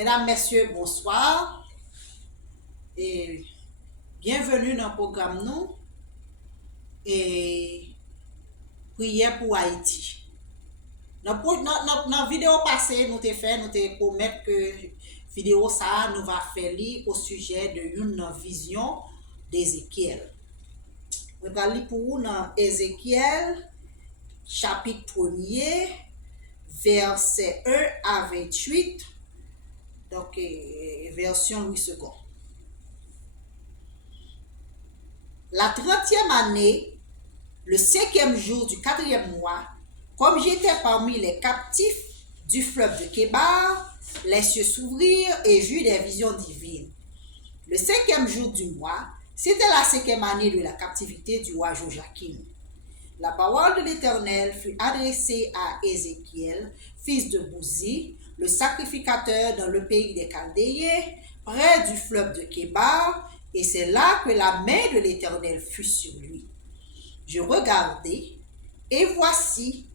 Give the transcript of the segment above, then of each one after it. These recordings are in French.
Mesdames, Messieurs, bonsoir et bienvenue dans le programme nous et prière pour Haïti. Dans la vidéo passée, nous avons promis que vidéo ça nous va faire lire au sujet de une vision d'Ézéchiel. Nous allons lire pour vous dans Ézéchiel, chapitre 1er, verset 1 à 28, donc version Louis II. La 30e année, le 5e jour du 4e mois, comme j'étais parmi les captifs du fleuve de Kébar, les cieux s'ouvrirent et j'eus des visions divines. Le 5e jour du mois, c'était la 5e année de la captivité du roi Joachim. La parole de l'Éternel fut adressée à Ézéchiel, fils de Bouzi, le sacrificateur dans le pays des Chaldéens, près du fleuve de Kébar, et c'est là que la main de l'Éternel fut sur lui. Je regardai, et voici,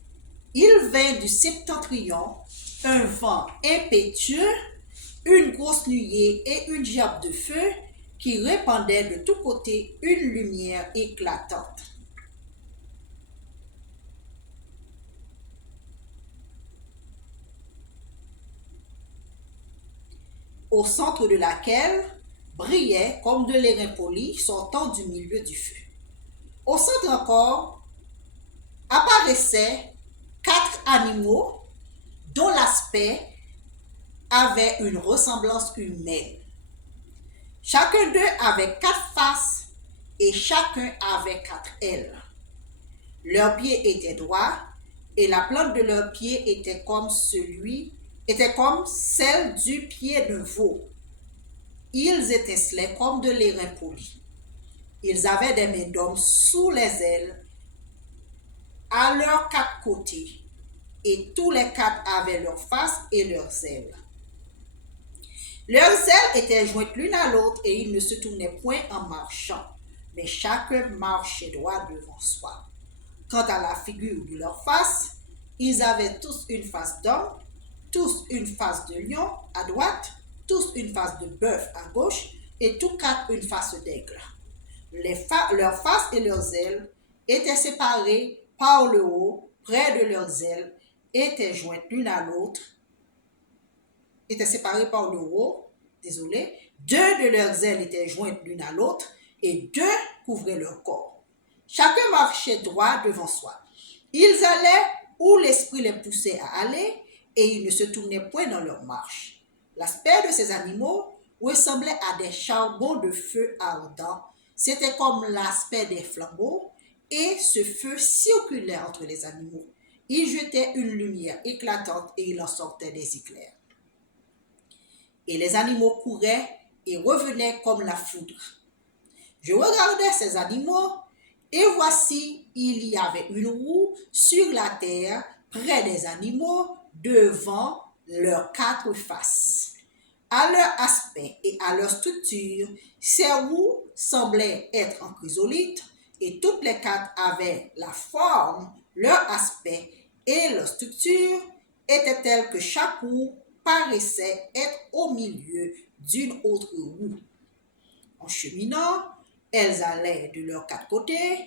il vint du septentrion un vent impétueux, une grosse nuée et une gerbe de feu qui répandaient de tous côtés une lumière éclatante. Au centre de laquelle brillait comme de l'airain poli sortant du milieu du feu. Au centre encore apparaissaient 4 animaux dont l'aspect avait une ressemblance humaine. Chacun d'eux avait 4 faces et chacun avait 4 ailes. Leurs pieds étaient droits et la plante de leurs pieds était comme celle du pied d'un veau. Ils étincelaient comme de l'airain poli. Ils avaient des mains d'hommes sous les ailes, à leurs 4 côtés, et tous les 4 avaient leurs faces et leurs ailes. Leurs ailes étaient jointes l'une à l'autre et ils ne se tournaient point en marchant, mais chacun marchait droit devant soi. Quant à la figure de leur face, ils avaient tous une face d'homme, tous une face de lion à droite, tous une face de bœuf à gauche, et tous 4 une face d'aigle. Leurs faces et leurs ailes étaient séparées par le haut, près de leurs ailes, étaient jointes l'une à l'autre, étaient séparées par le haut, deux de leurs ailes étaient jointes l'une à l'autre, et 2 couvraient leur corps. Chacun marchait droit devant soi. Ils allaient où l'esprit les poussait à aller, et ils ne se tournaient point dans leur marche. L'aspect de ces animaux ressemblait à des charbons de feu ardent. C'était comme l'aspect des flambeaux, et ce feu circulait entre les animaux. Il jetait une lumière éclatante et il en sortait des éclairs. Et les animaux couraient et revenaient comme la foudre. Je regardais ces animaux, et voici, il y avait une roue sur la terre, près des animaux, devant leurs 4 faces. À leur aspect et à leur structure, ces roues semblaient être en chrysolite, et toutes les 4 avaient la forme, leur aspect et leur structure étaient telles que chaque roue paraissait être au milieu d'une autre roue. En cheminant, elles allaient de leurs 4 côtés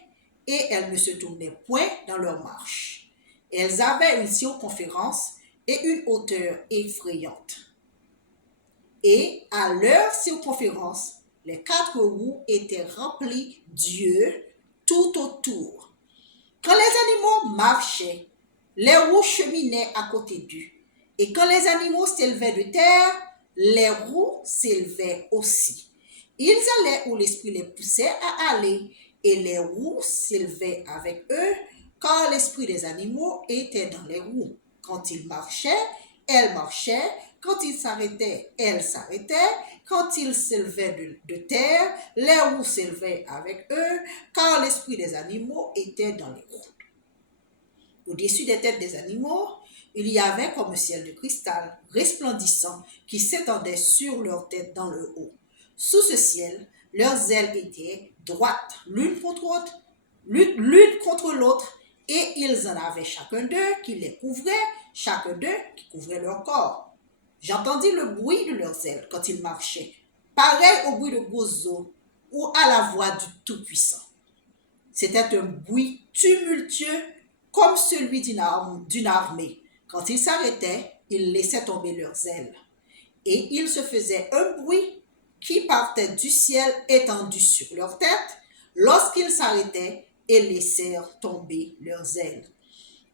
et elles ne se tournaient point dans leur marche. Elles avaient une circonférence et une hauteur effrayante. Et à leur circonférence, les 4 roues étaient remplies d'yeux tout autour. Quand les animaux marchaient, les roues cheminaient à côté d'eux. Et quand les animaux s'élevaient de terre, les roues s'élevaient aussi. Ils allaient où l'esprit les poussait à aller, et les roues s'élevaient avec eux, car l'esprit des animaux était dans les roues. Quand ils marchaient, elles marchaient. Quand ils s'arrêtaient, elles s'arrêtaient. Quand ils s'élevaient de terre, les roues s'élevaient avec eux, car l'esprit des animaux était dans les roues. Au-dessus des têtes des animaux, il y avait comme un ciel de cristal resplendissant qui s'étendait sur leurs têtes dans le haut. Sous ce ciel, leurs ailes étaient droites l'une contre l'autre, et ils en avaient chacun d'eux qui les couvrait, chacun d'eux qui couvrait leur corps. J'entendis le bruit de leurs ailes quand ils marchaient, pareil au bruit de grosses eaux ou à la voix du Tout-Puissant. C'était un bruit tumultueux comme celui d'une armée. Quand ils s'arrêtaient, ils laissaient tomber leurs ailes. Et il se faisait un bruit qui partait du ciel étendu sur leur tête lorsqu'ils s'arrêtaient et laissèrent tomber leurs ailes.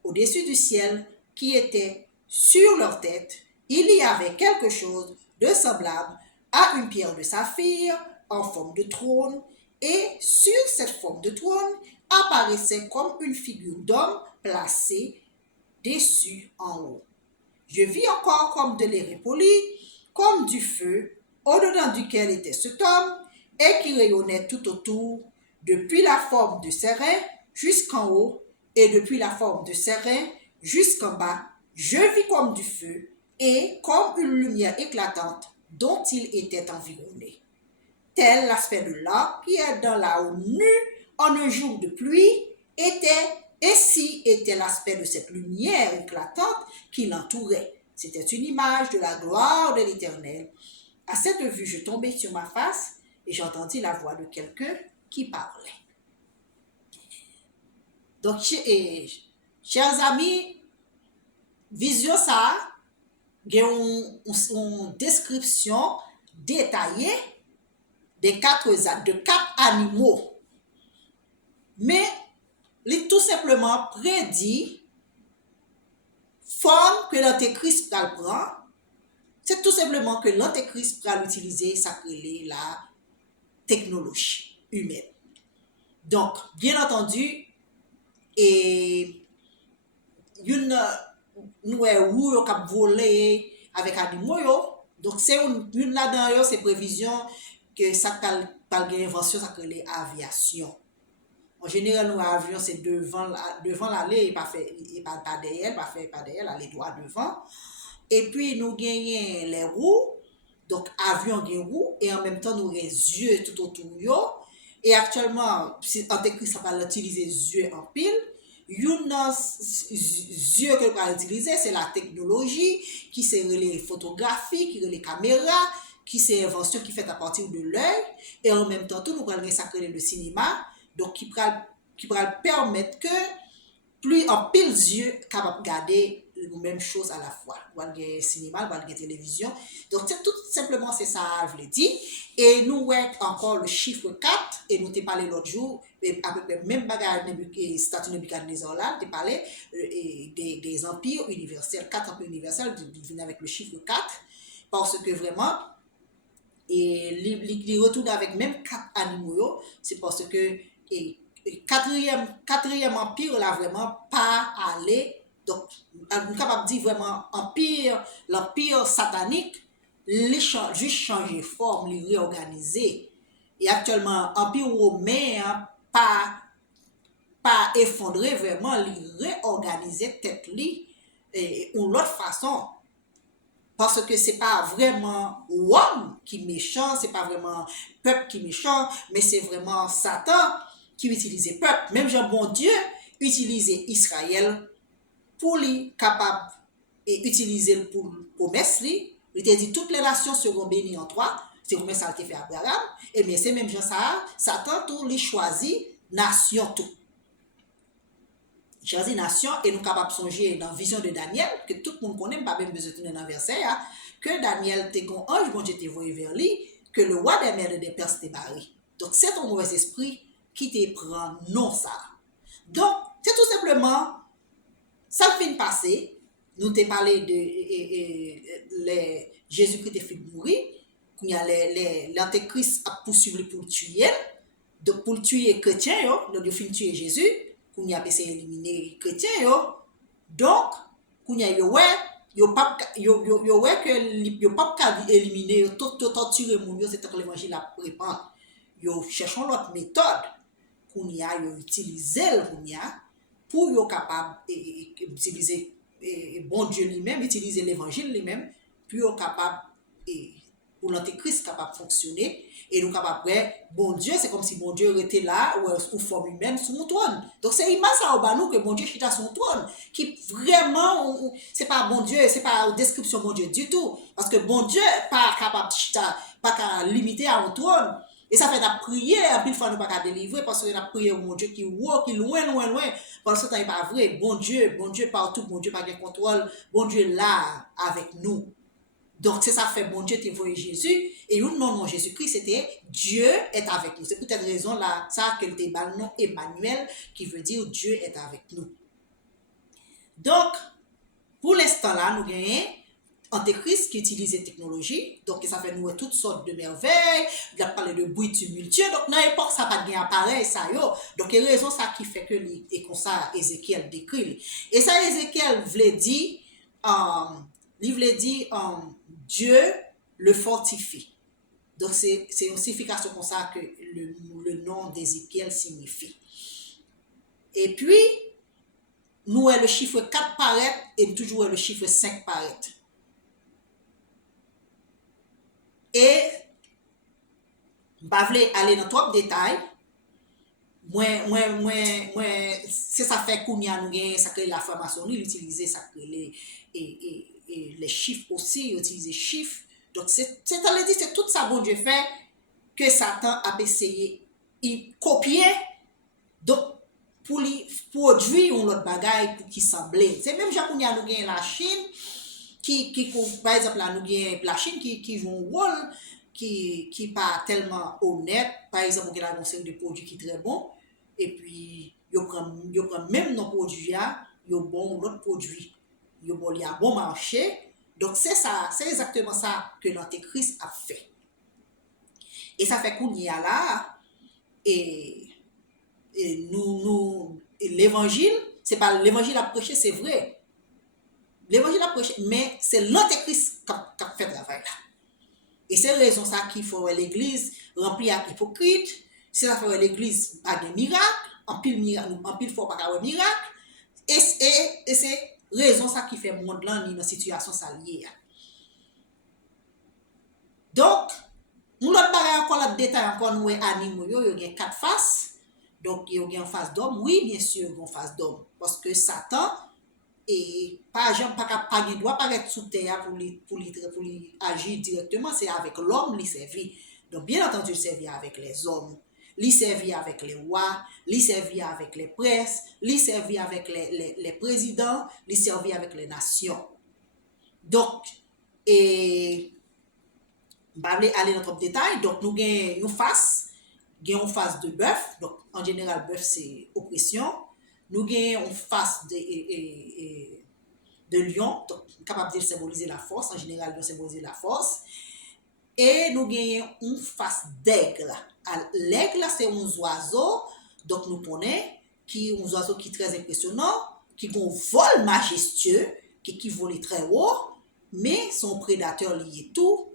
Au-dessus du ciel qui était sur leur tête, il y avait quelque chose de semblable à une pierre de saphir en forme de trône, et sur cette forme de trône apparaissait comme une figure d'homme placée dessus en haut. Je vis encore comme de l'airain poli, comme du feu, au-dedans duquel était cet homme, et qui rayonnait tout autour, depuis la forme de ses reins jusqu'en haut, et depuis la forme de ses reins jusqu'en bas. Je vis comme du feu, et comme une lumière éclatante dont il était environné. Tel l'aspect de l'arc qui est dans la haute nue en un jour de pluie ainsi était l'aspect de cette lumière éclatante qui l'entourait. C'était une image de la gloire de l'Éternel. À cette vue, je tombai sur ma face et j'entendis la voix de quelqu'un qui parlait. Donc, chers amis, vision ça, il y a une description détaillée de quatre animaux. Mais il tout simplement prédit forme que l'antéchrist prend. C'est tout simplement que l'antéchrist va utiliser la technologie humaine. Donc, bien entendu, et une où cap voler avec animaux. Donc, c'est une là-dedans, c'est prévision que ça parle d'invention, ça que l'aviation. En général, nous avions c'est devant l'aller, et pas derrière, pas derrière, l'aller droit devant. Et puis, nous gagnons les roues, donc avion gagne roues, et en même temps, nous avons les yeux tout autour. Et actuellement, Antéchrist, ça va utiliser les yeux en pile. Une yeux que va utiliser, c'est la technologie, qui c'est les photographies, qui c'est les caméras, qui c'est invention qui fait à partir de l'œil. Et en même temps, tout nous va sacrer le cinéma. Donc, qui va permettre que plus en pile yeux capable de garder les mêmes choses à la fois. Ou le cinéma, ou le télévision. Donc, c'est tout simplement, c'est ça, je l'ai dit. Et nous, ouais, encore le chiffre 4, et nous t'ai parlé l'autre jour, à peu près même bagage statue Nebuchadnezzar là, t'ai parlé des empires universels, 4 empires universels, viennent avec le chiffre 4, parce que vraiment, et les retourne avec même 4 animaux, c'est parce que et quatrième empire là vraiment pas aller. Donc on est capable de dire vraiment l'empire satanique juste changer forme, les réorganiser. Et actuellement empire romain pas effondré vraiment, les réorganiser tête li et ou l'autre façon. Parce que c'est pas vraiment l'homme qui est méchant, c'est pas vraiment peuple qui est méchant, mais c'est vraiment Satan qui utilise le peuple. Même Jean bon Dieu utilisait Israël pour lui capable et utiliser pour promesse lui. Il t'a dit toutes les nations seront bénies en toi. C'est comme ça qu'il fait Abraham. Et bien c'est même Jean ça, Satan tout lui choisit nation tout. Choisit nation et nous capables de songer dans la vision de Daniel, que tout le monde connaît, pas même besoin de tourner dans le verset, que Daniel te gon ange, bon Dieu te voyé vers lui, que le roi des mers et des Perses te barré. Donc c'est ton mauvais esprit qui te prend non ça. Donc c'est tout simplement ça qui vient passer. Nous t'ai parlé de Jésus-Christ te fait mourir, qu'il y a l'antéchrist à poursuivre pour le tuer, donc pour le tuer les chrétiens, donc il fin tuer Jésus. Qu'on y a essayé d'éliminer les chrétiens donc qu'on y a yo pas éliminer tout torturer mon c'est que l'évangile a répandre yo cherchons l'autre méthode qu'on y a utiliser pour yo capable utiliser bon Dieu lui-même utiliser l'évangile lui-même pour yo capable pour l'antéchrist capable de fonctionner. Et nous capable bon Dieu, c'est comme si bon Dieu était là ou forme humaine sur mon trône. Donc c'est immense ça au nous que bon Dieu chita sur son trône, qui vraiment c'est pas bon Dieu, c'est pas une description bon Dieu du tout, parce que bon Dieu pas capable chita, pas limiter à un trône. Et ça fait la prière, puis une fois nous pas délivrer parce que la prière mon Dieu qui est loin loin loin, parce que ça n'est pas vrai. Bon Dieu partout, bon Dieu pas de contrôle, bon Dieu là avec nous. Donc, c'est ça fait bon Dieu t'envoyer Jésus. Et nous, non, Jésus-Christ, c'était Dieu est avec nous. C'est pour cette raison là, ça que le débat non Emmanuel, qui veut dire Dieu est avec nous. Donc, pour l'instant là, nous gagnons Antéchrist qui utilise les technologies. Donc, ça fait nous toutes sortes de merveilles. Il a parlé de bruit tumultueux. Donc, dans l'époque, ça n'a pas de appareil, ça yo. Donc, il y a raison ça qui fait que et comme ça, Ézéchiel décrit. Et ça, Ézéchiel voulait dire, il voulait dire Dieu le fortifie. Donc, c'est une signification comme ça que le nom d'Ézéchiel signifie. Et puis, nous, le chiffre 4 paraît et toujours le chiffre 5 paraît. Et, je ne vais pas aller dans trop de détails. C'est ça fait qu'on y a nous gagné, ça crée la franc-maçonnerie, l'utiliser, ça crée les chiffres aussi, utiliser les chiffres. Donc, c'est tout ça, bon Dieu fait, que Satan a essayé de copier, donc, pour produire un autre bagage pour qui semblait. C'est même genre qu'on y a nous gagné la Chine, par exemple, là, nous gagné la Chine qui joue un rôle, qui pas tellement honnête. Par exemple, on a annoncé des produits qui sont très bons, et puis, ils prennent même nos produits, ils bon l'autre produit, ils bon il y a bon marché. Donc, c'est ça, c'est exactement ça que l'Antéchrist a fait. Et ça fait qu'on y a là, et l'évangile, c'est pas l'évangile à prêcher, c'est vrai. L'évangile à prêcher, mais c'est l'Antéchrist qui a fait le travail là. Et c'est raison ça qu'il faut l'église remplie avec hypocrite, c'est ça fait l'église a des miracles, en pile fois pas de miracle, et c'est raison ça qui fait monde là dans situation saliée. Donc, nous l'autre bagage encore là détail encore nous animaux yo a 4 faces. Donc il y a une face d'homme, oui bien sûr, une face d'homme parce que Satan et pas jamais pas doit pas être sous terre pour lui agir directement, c'est avec l'homme lui servir. Donc bien entendu il servir avec les hommes, lui servir avec les rois, lui servir avec les princes, lui servir avec les présidents, lui servir avec les nations. Donc et pas aller dans trop de détails. Donc nous gagnons une face de bœuf. Donc en général bœuf c'est oppression. Nous gagnons une face de lion, donc capable de symboliser la force. En général, de symboliser la force. Et nous gagnons une face d'aigle. L'aigle, c'est un oiseau, donc nous connaissons, qui est un oiseau qui est très impressionnant, qui a un vol majestueux, qui vole très haut, mais son prédateur lié tout.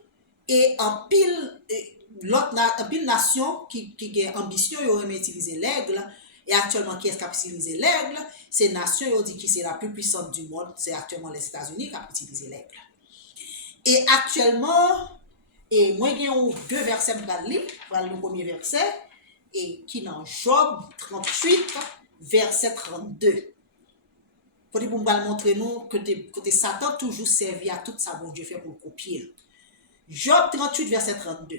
Et en pile, nation qui a ambition, ils auraient utilisé l'aigle. Et actuellement, qui est-ce qui a utilisé l'aigle? C'est nation, ils ont dit que c'est la plus puissante du monde. C'est actuellement les États-Unis qui a utilisé l'aigle. Et actuellement, et moi, j'ai deux versets pour lire. Voilà le premier verset, et qui est dans Job 38, verset 32. Pour vous montrer nous que Satan toujours servi à tout ça, bon Dieu fait pour le copier. Job 38, verset 32.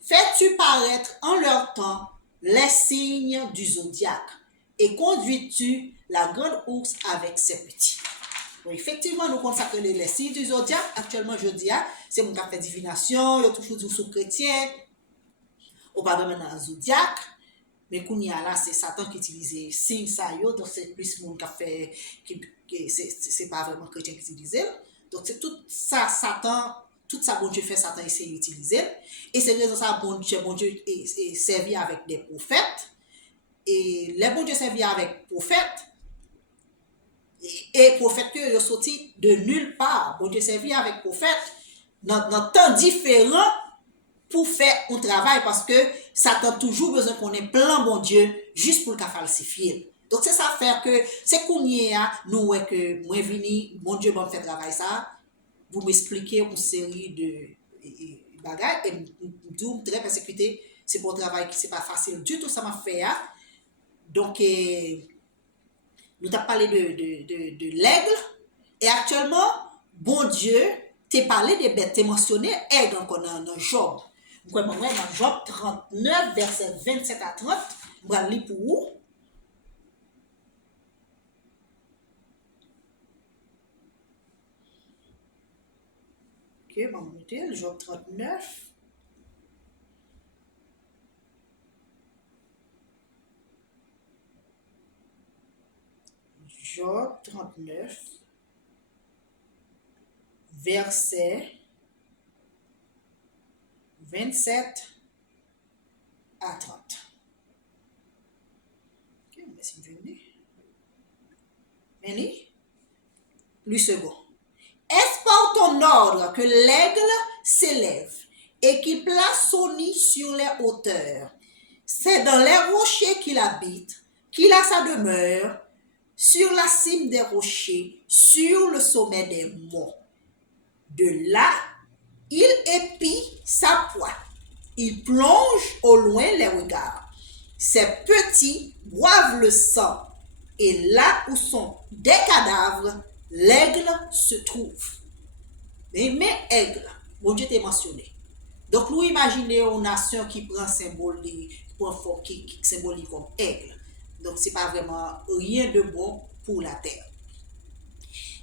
Fais-tu paraître en leur temps les signes du zodiaque et conduis-tu la grande ours avec ses petits? Bon, effectivement, nous consacrons les signes du zodiaque. Actuellement, je dis, c'est mon café divination, il y a toujours du sous-chrétien, ou pas même dans le zodiaque. Mais qu'on y a là, c'est Satan qui utilise les signes, ça, donc c'est plus mon café, c'est pas vraiment chrétien qui utilise. Donc c'est tout ça, Satan. Tout ça, bon Dieu fait, Satan essaie d'utiliser. Et c'est raison ça, bon Dieu est servi avec des prophètes. Et les bon Dieu servi avec prophètes. Et prophètes qui sont sortis de nulle part. Bon Dieu servi avec prophètes dans temps différent pour faire un travail parce que Satan a toujours besoin qu'on ait plein bon Dieu juste pour le falsifier. Donc c'est ça faire que c'est qu'on y est, nous, que moi vini, bon Dieu va me faire travail ça. Vous m'expliquez une série bagay, et tout très persécuté, c'est pour travail qui c'est pas facile du tout ça m'a fait hein. Donc nous t'as parlé de l'aigle et actuellement bon Dieu t'es parlé des bêtes, t'es mentionné aigle encore dans Job. Dans Job 39 verset 27 à 30, je vais lire pour vous. Ok, bon, mettez Job 39. Job 39, verset 27 à 30. Ok, merci de venir. Venez. Lui second. Est-ce par ton ordre que l'aigle s'élève et qui place son nid sur les hauteurs? C'est dans les rochers qu'il habite, qu'il a sa demeure, sur la cime des rochers, sur le sommet des monts. De là, il épie sa pointe. Il plonge au loin les regards. Ses petits boivent le sang. Et là où sont des cadavres, l'aigle se trouve. Mais aigle, bon Dieu t'a mentionné. Donc nous imaginons une nation qui prend symbole, qui symbolise comme aigle. Donc c'est pas vraiment rien de bon pour la terre.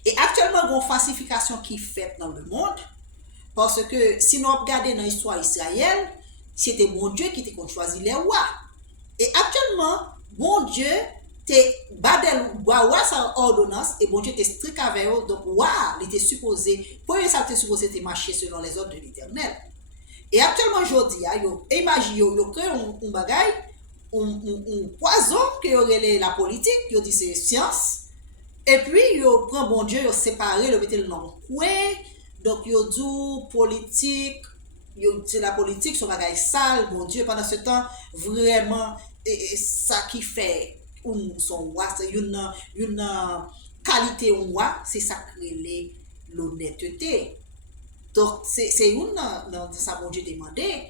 Et actuellement, il y a une falsification qui est faite dans le monde. Parce que si nous regardons dans l'histoire d'Israël, c'était bon Dieu qui t'a choisi les rois. Et actuellement, bon Dieu t'es badel roi sa ordonnance et bon Dieu t'es strict avec eux. Donc roi, il était supposé, pour ça t'es supposé te marcher selon les ordres de l'Éternel. Et actuellement aujourd'hui, imagine yo crée un bagage, un poison que aurait la politique, yo dit c'est science. Et puis yo prend bon Dieu, yo séparé, yo mettez le nom coin. Donc yo dit politique, c'est la politique, son bagage sale, bon Dieu, pendant ce temps, vraiment, ça qui fait son roi, c'est une qualité au roi, c'est ça qui l'honnêteté. Donc, c'est une, dans ça, bon Dieu demandé,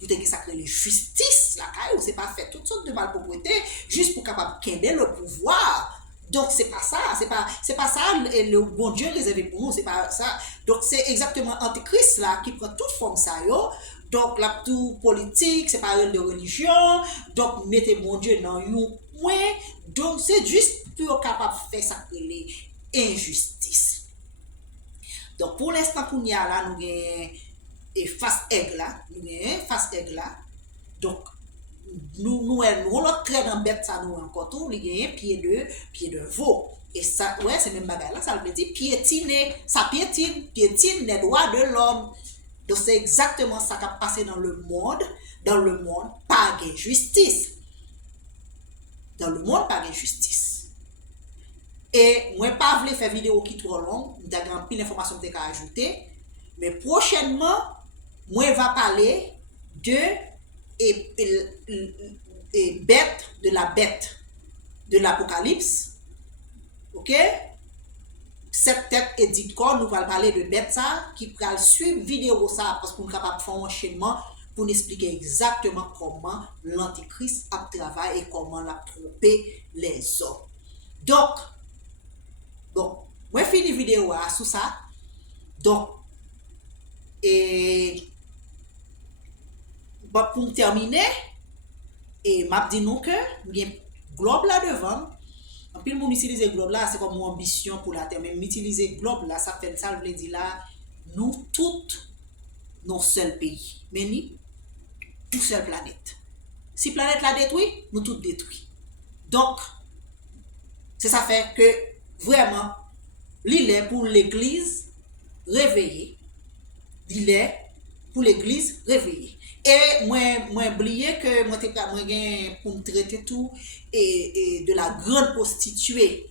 vous avez ça la justice, la caille, c'est pas fait toutes sortes de malpropreté, juste pour capable de le pouvoir. Donc, c'est pas ça, c'est pas ça le bon Dieu réservé pour nous, c'est pas ça. Donc, c'est exactement Antichrist là qui prend toute forme ça, yo. Donc, la tout politique, c'est pas de religion, donc, mettez bon Dieu dans un point. Donc, c'est juste pour capable de faire ça, les injustice. Donc, pour l'instant, pour nous, là, nous avons face aigle là. Nous avons face aigle là. Donc, nous l'autre trait dans bête, ça nous encore tout. Nous avons pied de veau. Et ça, ouais, c'est même bagarre là, ça veut dire piétiner, ça piétine les droits de l'homme. Donc, c'est exactement ça qui a passé dans le monde. Dans le monde, pas de justice. Dans le monde, pas de justice. Et moi, pas voulu faire vidéo qui trop long, j'ai plus d'informations que j'ai ajouter. Mais prochainement, moi, va parler de bête, de la bête de l'Apocalypse. Ok? Cette tête et dit corps, nous allons parler de bête ça, qui va suivre vidéo ça, parce qu'on est capable de faire un enchaînement pour nous expliquer exactement comment l'Antichrist a travaillé et comment il a trompé les hommes. Donc, moi fini vidéo sur ça. Donc, et pour me terminer, et m'a dit nous que il y a un globe là devant. En plus, mon utiliser globe là, c'est comme mon ambition pour la terre. Mais m'utiliser globe là, ça fait ça, veut dire là, nous toutes, nos seuls pays. Mais ni une seule planète. Si la planète la détruit, nous toutes détruits. Donc, c'est ça fait que vraiment, il est pour l'église réveillée. Il est pour l'église réveillée. Et moi oublié que moi pour me traiter tout et de la grande prostituée.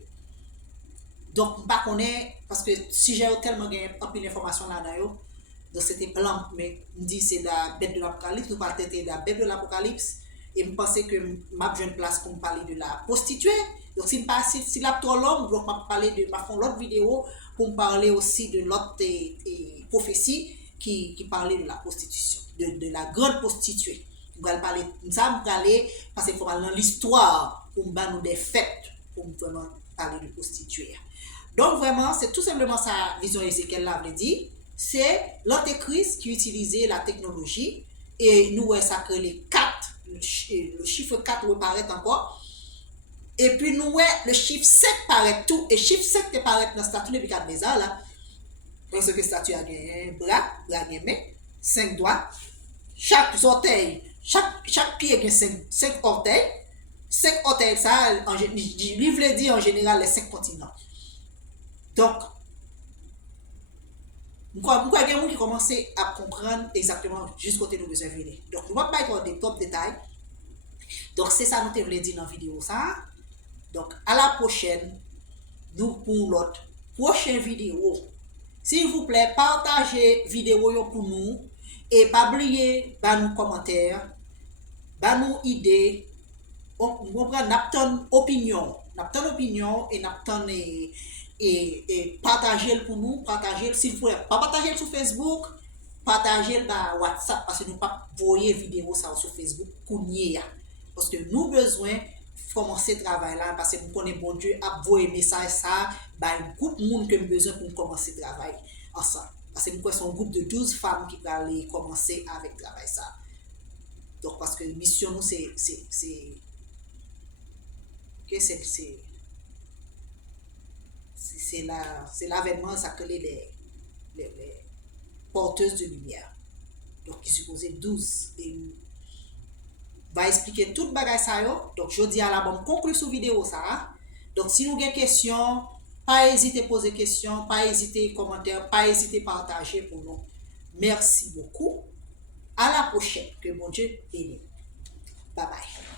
Donc pas connaît parce que si j'ai tellement gagné un peu d'informations là-dedans, donc c'était plan mais me dit c'est la bête de l'Apocalypse, nous pas traiter de la bête de l'Apocalypse et me penser que m'a besoin de place pour me parler de la prostituée. Donc si la trop long, donc m'a parler de m'a faire l'autre vidéo pour me parler aussi de l'autre prophétie qui parlait de la prostitution, de la grande prostituée. Nous allons parler, ça, nous allons parce qu'il faut parler dans l'histoire pour nous des faits, pour vraiment parler de prostituée. Donc vraiment, c'est tout simplement sa vision Ézéchiel l'avait dit, c'est l'antéchrist qui utilisait la technologie et nous, ça crée les 4, le chiffre 4 reparaît encore. Et puis nous, le chiffre 7 paraît tout, et chiffre 7 te paraît dans le statut de Nebuchadnezzar là. Parce que le statut a un bras, a une main, 5 doigts, chaque orteil, chaque pied a 5 orteils. 5 orteils, ça, le livre dit en général les 5 continents. Donc, nous avons des gens qui commencent à comprendre exactement jusqu'au côté nous besoin venir. Donc, nous ne allons pas être dans des top détails. Donc, c'est ça que nous voulons dire dans la vidéo. Ça. Donc, à la prochaine, nous pour l'autre prochaine vidéo. S'il vous plaît, partagez la vidéo pour nous et pas oublier nos commentaires, nos idées. Nous prenons notre opinion et notre et partagez-le pour nous, partagez-le s'il vous plaît. Pas partager sur Facebook, partagez-le dans WhatsApp parce que nous pas voyer vidéo ça sur Facebook parce que nous besoin commencer le travail là parce que nous connaissons bon Dieu à voyer message ça un groupe monde que nous besoin pour commencer le travail ensemble parce que nous connaissons un groupe de 12 femmes qui va aller commencer avec le travail ça. Donc parce que mission nous c'est l'avènement, ça que les porteuses de lumière. Donc, qui supposait 12. Et va expliquer tout le bagage ça. Donc, je dis à la bonne conclue sur vidéo ça. Donc, si vous avez des questions, pas hésiter à poser des questions, pas hésiter à commenter, pas hésiter à partager pour nous. Merci beaucoup. À la prochaine. Que mon Dieu bénisse. Bye bye.